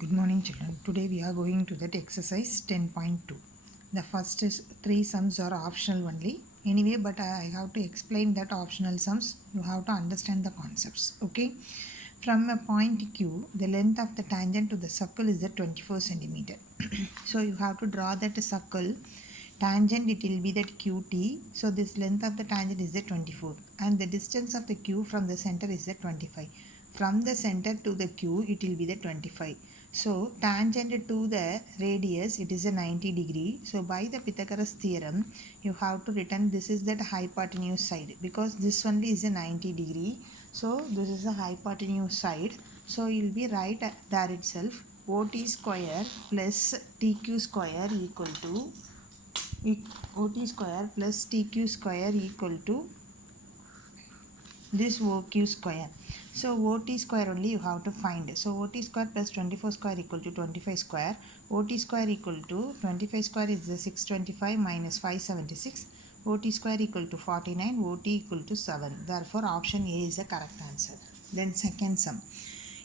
Good morning, children. Today we are going to that exercise 10.2. The first is three sums are optional only. Anyway, but I have to explain that optional sums. You have to understand the concepts. Okay. From a point Q, the length of the tangent to the circle is at 24 centimeter. So you have to draw that circle. Tangent, it will be that QT. So this length of the tangent is at 24. And the distance of the Q from the center is at 25. From the center to the Q, it will be the 25. So tangent to the radius, it is a 90 degree. So by the Pythagoras theorem, you have to written this is that hypotenuse side, because this only is a 90 degree. So this is a hypotenuse side. So you will be right there itself. OT square plus TQ square equal to OT square plus TQ square equal to this OQ square. So OT square only you have to find. So OT square plus 24 square equal to 25 square. OT square equal to 25 square is the 625 minus 576. OT square equal to 49. OT equal to 7. Therefore option A is the correct answer. Then second sum.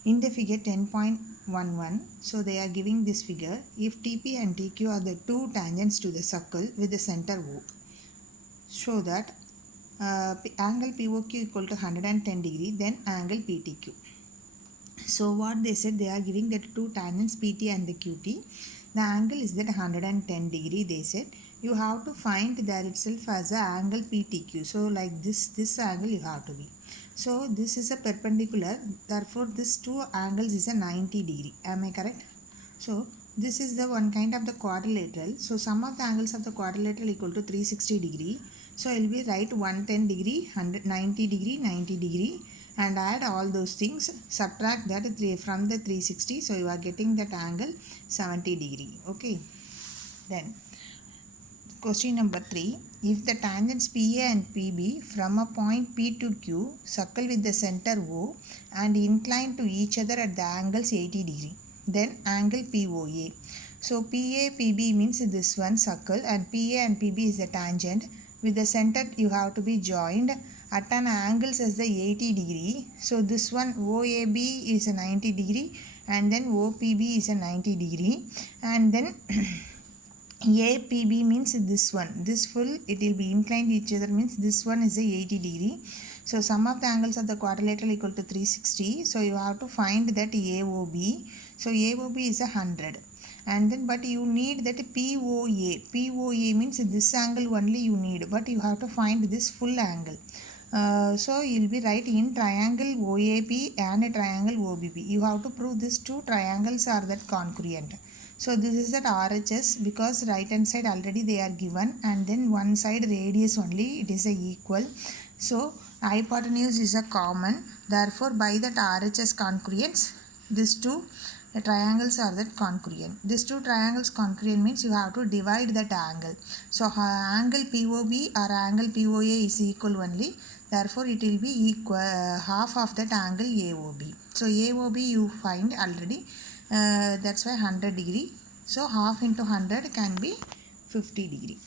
In the figure 10.11, so they are giving this figure. If TP and TQ are the two tangents to the circle with the center O, show that angle POQ equal to 110 degree, then angle PTQ. So what they said, they are giving that two tangents PT and the QT. The angle is that 110 degree, they said. You have to find there itself as a angle PTQ. So like this angle you have to be. So this is a perpendicular, therefore this two angles is a 90 degree. Am I correct? So this is the one kind of the quadrilateral. So sum of the angles of the quadrilateral equal to 360 degree. So I will be write 110 degree, 190 degree, 90 degree, and add all those things. Subtract that from the 360. So you are getting that angle 70 degree. Okay. Then question number 3. If the tangents PA and PB from a point P to Q circle with the center O and incline to each other at the angles 80 degree, then angle POA. So PA PB means this one circle, and PA and PB is the tangent. With the center you have to be joined at an angles as the 80 degree. So this one OAB is a 90 degree, and then OPB is a 90 degree, and then APB means this one. This full it will be inclined each other means this one is a 80 degree. So sum of the angles of the quadrilateral equal to 360. So you have to find that AOB. So AOB is 100. And then but you need that POA. POA means this angle only you need, but you have to find this full angle. So you'll be right in triangle OAP and a triangle OBP. You have to prove these two triangles are that congruent. So this is that RHS, because right hand side already they are given, and then one side radius only it is a equal. So hypotenuse is a common. Therefore by that RHS congruence, these two triangles are that congruent. These two triangles congruent means you have to divide that angle. So angle POB or angle POA is equal only. Therefore it will be equal half of that angle AOB. So AOB you find already. That's why 100 degree. So half into 100 can be 50 degree.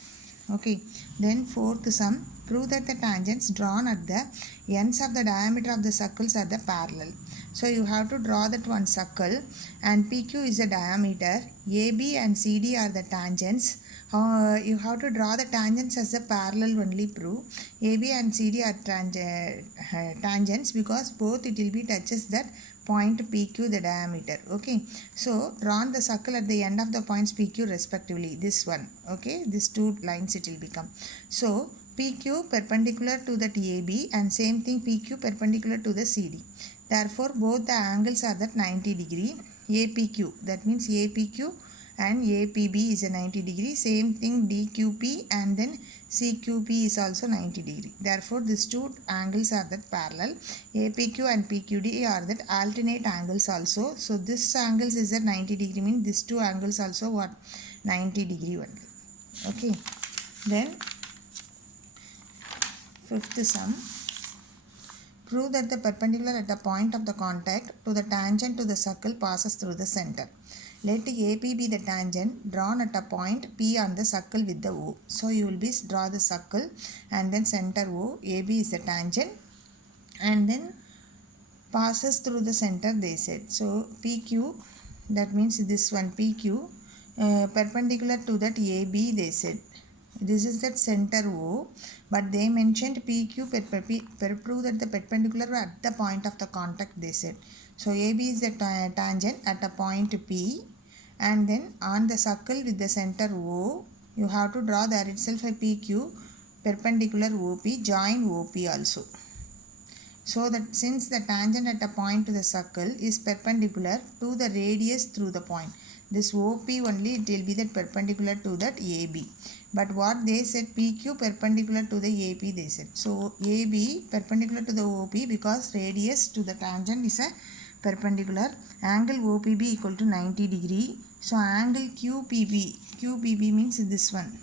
Okay. Then fourth sum. Prove that the tangents drawn at the ends of the diameter of the circles are the parallel. So you have to draw that one circle, and PQ is the diameter. AB and CD are the tangents. You have to draw the tangents as a parallel only prove. AB and CD are tangents, because both it will be touches that point PQ the diameter. Okay. So draw the circle at the end of the points PQ respectively. This one. Okay. These two lines it will become. So PQ perpendicular to that AB, and same thing PQ perpendicular to the CD. Therefore both the angles are that 90 degree. APQ, that means APQ and APB is a 90 degree. Same thing DQP and then CQP is also 90 degree. Therefore these two angles are that parallel. APQ and PQD are that alternate angles also. So this angles is at 90 degree, means these two angles also what 90 degree only. Okay. Then fifth sum. Prove that the perpendicular at the point of the contact to the tangent to the circle passes through the center. Let AP be the tangent drawn at a point P on the circle with the O. So you will be draw the circle and then center O. AB is the tangent and then passes through the center, they said. So PQ that means this one PQ perpendicular to that AB, they said. This is that center O, but they mentioned PQ prove that the perpendicular at the point of the contact, they said. So AB is the tangent at a point P, and then on the circle with the center O, you have to draw there itself a PQ perpendicular OP, join OP also. So that since the tangent at a point to the circle is perpendicular to the radius through the point, this OP only it will be that perpendicular to that AB. But what they said, PQ perpendicular to the AP, they said. So AB perpendicular to the OP because radius to the tangent is a perpendicular. Angle OPB equal to 90 degree. So angle QPB means this one.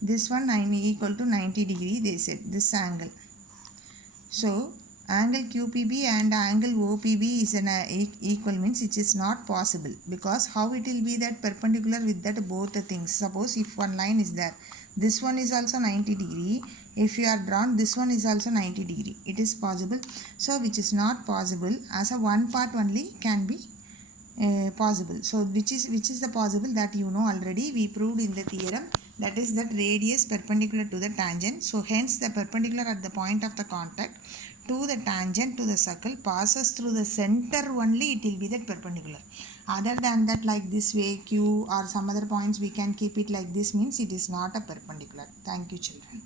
This one equal to 90 degree, they said, this angle. So angle QPB and angle OPB is an equal means it is not possible, because how it will be that perpendicular with that both the things. Suppose if one line is there, this one is also 90 degree. If you are drawn, this one is also 90 degree. It is possible. So which is not possible, as a one part only can be possible. So which is the possible, that you know already, we proved in the theorem, that is that radius perpendicular to the tangent. So hence the perpendicular at the point of the contact to the tangent to the circle passes through the center only, it will be that perpendicular. Other than that, like this way Q or some other points we can keep it like this, means it is not a perpendicular. Thank you children.